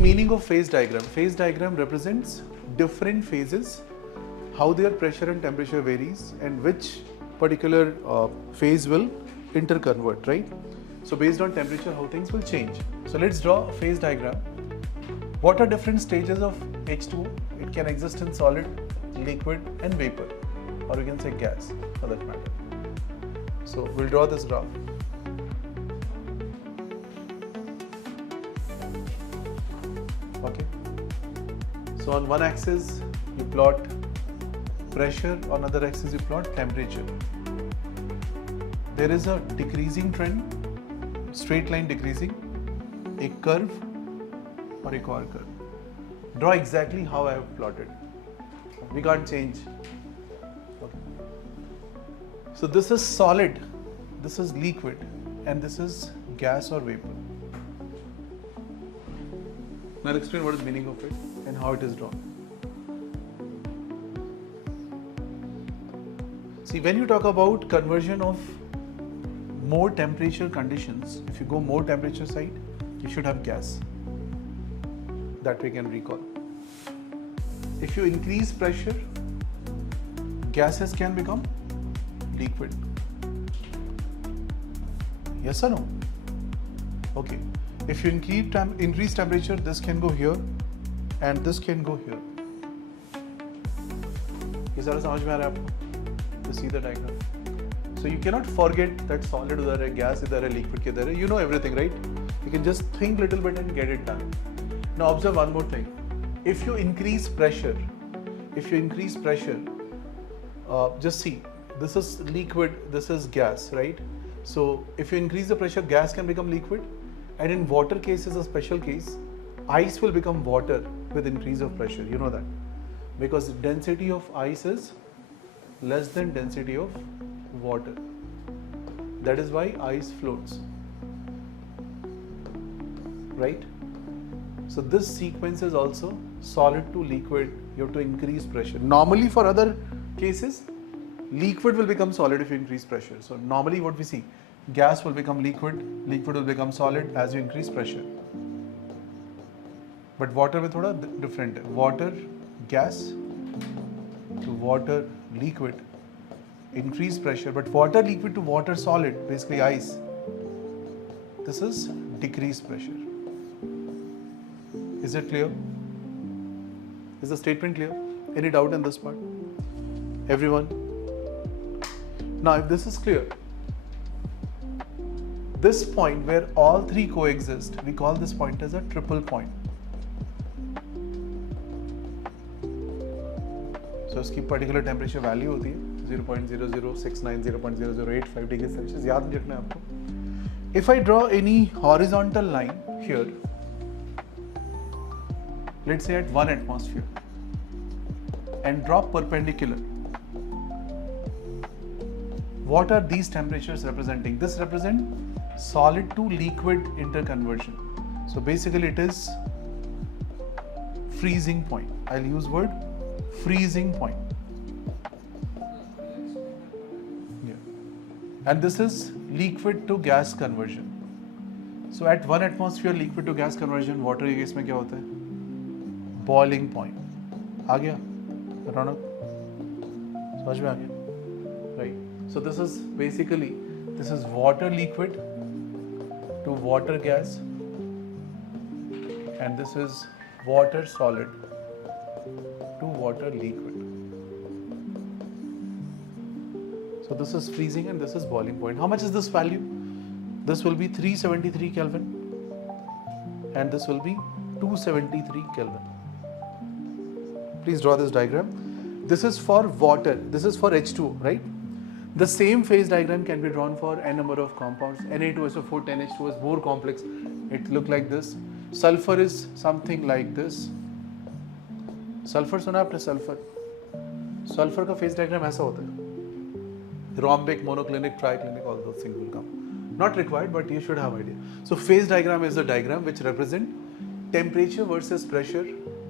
meaning of phase diagram? Phase diagram represents different phases, how their pressure and temperature varies, and which particular phase will interconvert, right? So based on temperature, how things will change. So let's draw a phase diagram. What are different stages of H2O? It can exist in solid, liquid and vapor, or we can say gas for that matter. So we'll draw this graph. Okay. So on one axis you plot pressure, on other axis you plot temperature. There is a decreasing trend, straight line decreasing, a curve or a core curve. Draw exactly how I have plotted. We can't change. Okay. So this is solid, this is liquid, and this is gas or vapor. Now I'll explain what is the meaning of it and how it is drawn. See, when you talk about conversion of more temperature conditions, if you go more temperature side, you should have gas. That we can recall. If you increase pressure, gases can become liquid. Yes or no? Okay. If you increase temperature, this can go here and this can go here. ये सारा समझ में आ रहा है आपको? To see the diagram. So you cannot forget that solid उधर है, gas इधर है, liquid किधर है. You know everything, right? You can just think little bit and get it done. Now observe one more thing. If you increase pressure, just see, this is liquid, this is gas, right? So if you increase the pressure, gas can become liquid, and in water case is a special case. Ice will become water with increase of pressure, you know that, because density of ice is less than density of water. That is why ice floats, right? So this sequence is also solid to liquid. You have to increase pressure. Normally for other cases, liquid will become solid if you increase pressure. So normally what we see, gas will become liquid, liquid will become solid as you increase pressure. But water with thoda different है. Water gas to water liquid, increase pressure, but water liquid to water solid, basically ice, this is decreased pressure. Is it clear? Is the statement clear? Any doubt in this part? Everyone? Now if this is clear, this point where all three coexist, we call this point as a triple point. So इसकी particular temperature value होती है 0.0069, 0.0085 degrees Celsius. याद रखना है आपको. If I draw any horizontal line here, let's say at 1 atmosphere, and draw perpendicular, what are these temperatures representing? This represents solid to liquid interconversion. So basically it is freezing point. I'll use word freezing point. Yeah. And this is liquid to gas conversion. So at 1 atmosphere liquid to gas conversion, water के case में क्या होता है? Boiling point. आ गया? रौनक? समझ में आ गया? Right. So this is basically, this is water liquid to water gas, and this is water solid to water liquid. So this is freezing and this is boiling point. How much is this value? This will be 373 Kelvin and this will be 273 Kelvin. Please draw this diagram. This is for water, this is for H2O, right? The same phase diagram can be drawn for n number of compounds. Na2SO4 10H2O is more complex. It looks like this. Sulfur is something like this. Sulfur सुना आपने? Sulfur. Sulfur का phase diagram ऐसा होता है. Rhombic, monoclinic, triclinic, all those things will come. Not required, but you should have idea. So phase diagram is a diagram which represent temperature versus pressure,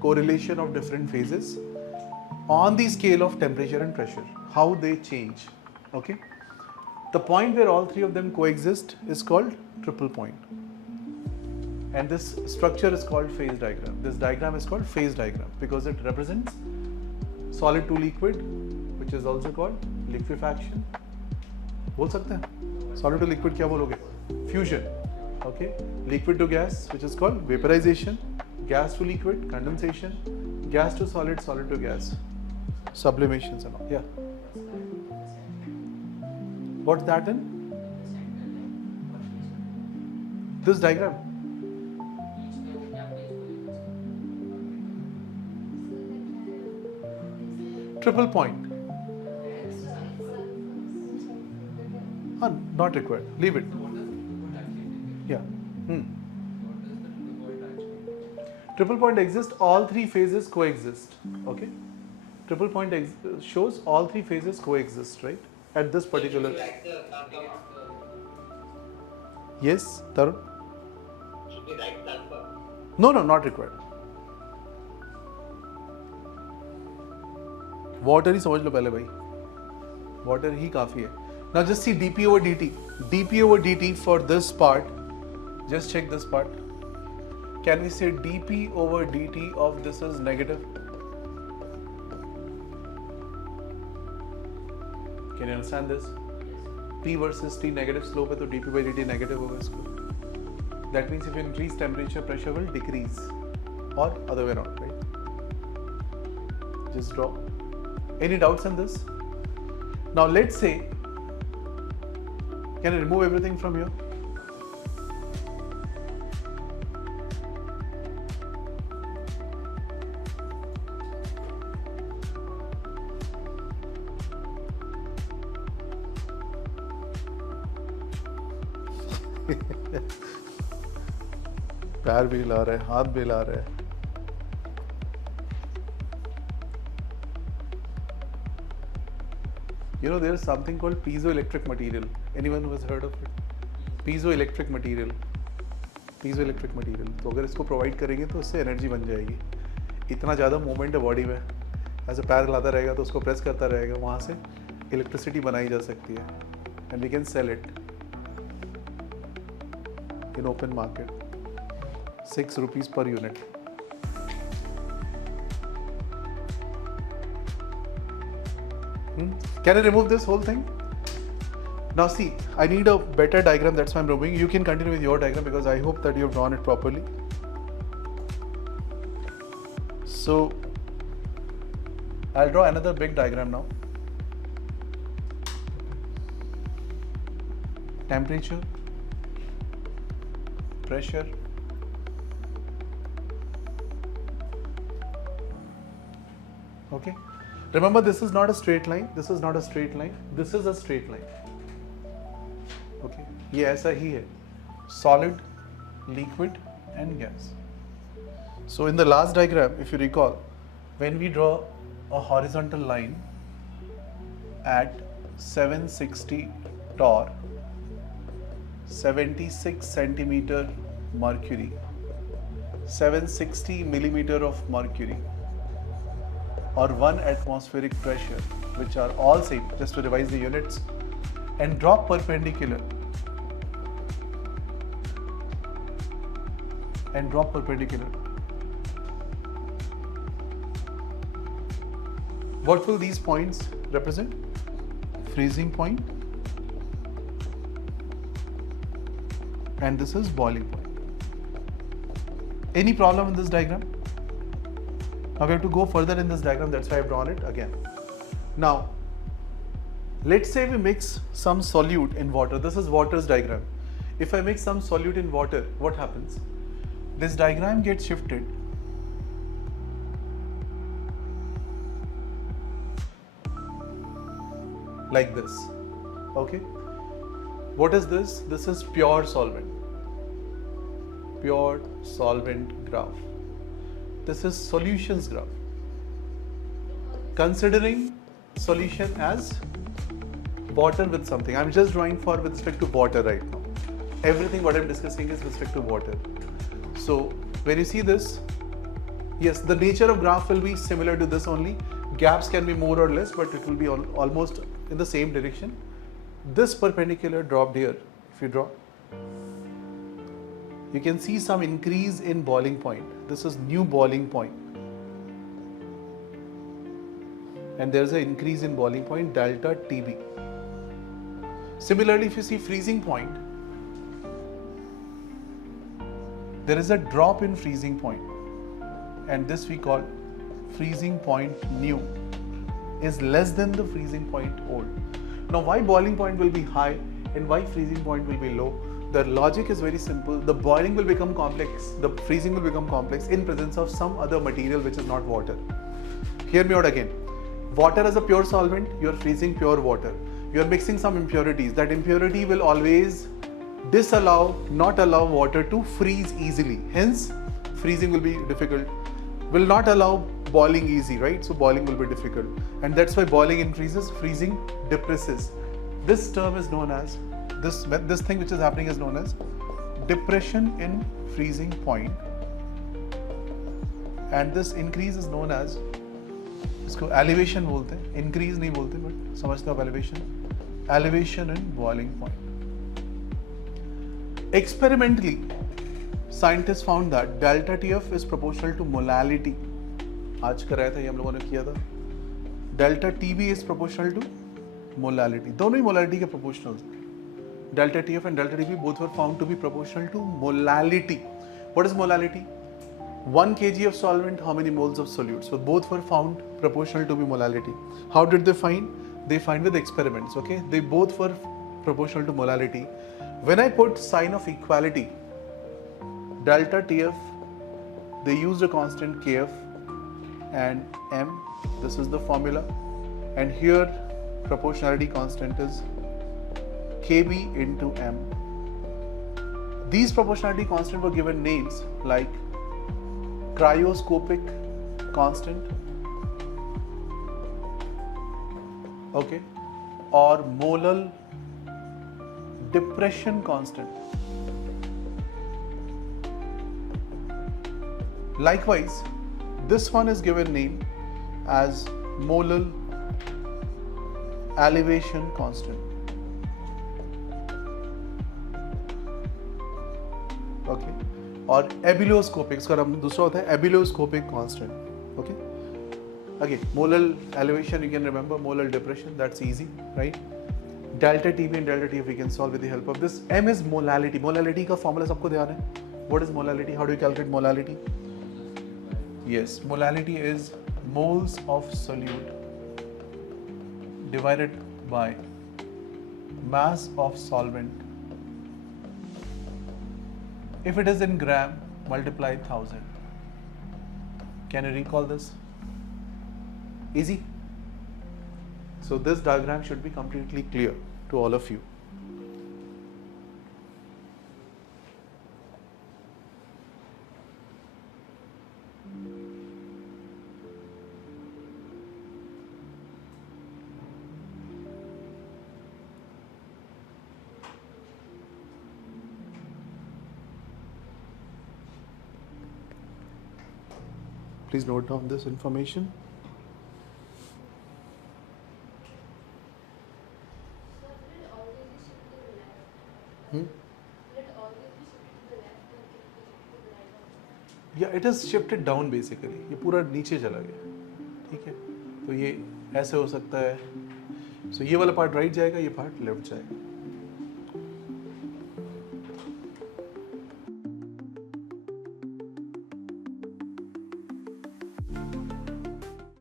correlation of different phases on the scale of temperature and pressure, how they change. Okay. The point where all three of them coexist is called triple point. and this structure is called phase diagram. This diagram is called phase diagram because it represents solid to liquid, which is also called liquefaction. बोल सकते हैं? Solid to liquid क्या बोलोगे? Fusion. Okay. Liquid to gas, which is called vaporization. Gas to liquid, condensation. Gas to solid, solid to gas, sublimations and all. Yeah. What's that in? This diagram. Triple point. Not required. Leave it. Yeah. Triple point exists. All three phases coexist. Okay. Triple point shows all three phases coexist, right? At this particular. Yes, Tarun. Should be right number. No, not required. Water ही समझ लो पहले भाई. Water ही काफी है. Now just see dp over dt. dp over dt for this part. Just check this part. Can we say dp over dt of this is negative? Can you understand this? P versus T negative slope है तो dp by dt negative होगा इसको. That means if you increase temperature, pressure will decrease, or other way around, right? Just draw. Any doubts on this? Now let's say, can I remove everything from here? पैर भी हिला रहे हैं, हाथ भी हिला रहे हैं. You know, there is something called piezoelectric material. Anyone who has heard of it? Piezoelectric material. Piezoelectric material. तो अगर इसको प्रोवाइड करेंगे तो उससे एनर्जी बन जाएगी. इतना ज़्यादा मूवमेंट है बॉडी में, ऐसे पैर हिलाता रहेगा तो उसको प्रेस करता रहेगा, वहाँ से इलेक्ट्रिसिटी बनाई जा सकती है. And we can sell it in open market. 6 rupees per unit. Can I remove this whole thing? Now see, I need a better diagram, that's why I'm removing. You can continue with your diagram because I hope that you've drawn it properly. So I'll draw another big diagram now. Temperature, pressure, okay. Remember, this is not a straight line. This is not a straight line. This is a straight line. Okay. ये ऐसा ही है. Solid, liquid, and gas. So in the last diagram, if you recall, when we draw a horizontal line at 760 torr, 76 centimeter mercury, 760 millimeter of mercury, or 1 atmospheric pressure, which are all same, just to revise the units, and drop perpendicular, what will these points represent? Freezing point, and this is boiling point. Any problem in this diagram? Now we have to go further in this diagram, that's why I've drawn it again. Now, let's say we mix some solute in water. This is water's diagram. If I mix some solute in water, what happens? This diagram gets shifted. Like this, okay? What is this? This is pure solvent graph. This is solutions graph. Considering solution as water with something. I'm just drawing for with respect to water right now. Everything what I'm discussing is with respect to water. So when you see this, yes, the nature of graph will be similar to this only. Gaps can be more or less, but it will be almost in the same direction. This perpendicular dropped here, if you draw. you can see some increase in boiling point. This is new boiling point. And there is an increase in boiling point delta TB. Similarly, if you see freezing point, there is a drop in freezing point, and this we call freezing point new is less than the freezing point old. Now, why boiling point will be high and why freezing point will be low? The logic is very simple. The boiling will become complex, the freezing will become complex in presence of some other material which is not water. Hear me out again. Water as a pure solvent, you are freezing pure water. You are mixing some impurities. That impurity will always not allow water to freeze easily. Hence, freezing will be difficult. Will not allow boiling easy, right? So boiling will be difficult. And that's why boiling increases, freezing depresses. This term is known as, this thing which is happening is known as depression in freezing point. And this increase is known as, इसको elevation बोलते हैं, increase नहीं बोलते, but समझते हो elevation in boiling point. Experimentally, scientists found that delta TF is proportional to molality. आज कराया था ये हम लोगों ने किया था. Delta TB is proportional to molality. दोनों ही molality के proportional. Delta TF and delta TB both were found to be proportional to molality. What is molality? 1 kg of solvent, how many moles of solute? So both were found proportional to be molality. How did they find? They find with experiments, okay? They both were proportional to molality. When I put sign of equality, delta TF, they used a constant KF and M, this is the formula. And here proportionality constant is KB into M. These proportionality constant were given names like cryoscopic constant, okay, or molal depression constant. Likewise, this one is given name as molal elevation constant. Okay, or ebullioscopic, इसका नाम दूसरा होता है ebullioscopic constant. Okay, again molal elevation you can remember, molal depression, that's easy, right? Delta TB and delta TF we can solve with the help of this. M is molality. Molality का formula सबको ध्यान है. What is molality? How do you calculate molality? Yes, molality is moles of solute divided by mass of solvent. If it is in gram, multiply 1000. Can you recall this? Easy. So this diagram should be completely clear to all of you. Please note down this information. Yeah, it is shifted down basically. ये पूरा नीचे चला गया, ठीक है? तो ये ऐसे हो सकता है. So ये वाला पार्ट राइट जाएगा, ये पार्ट लेफ्ट जाएगा.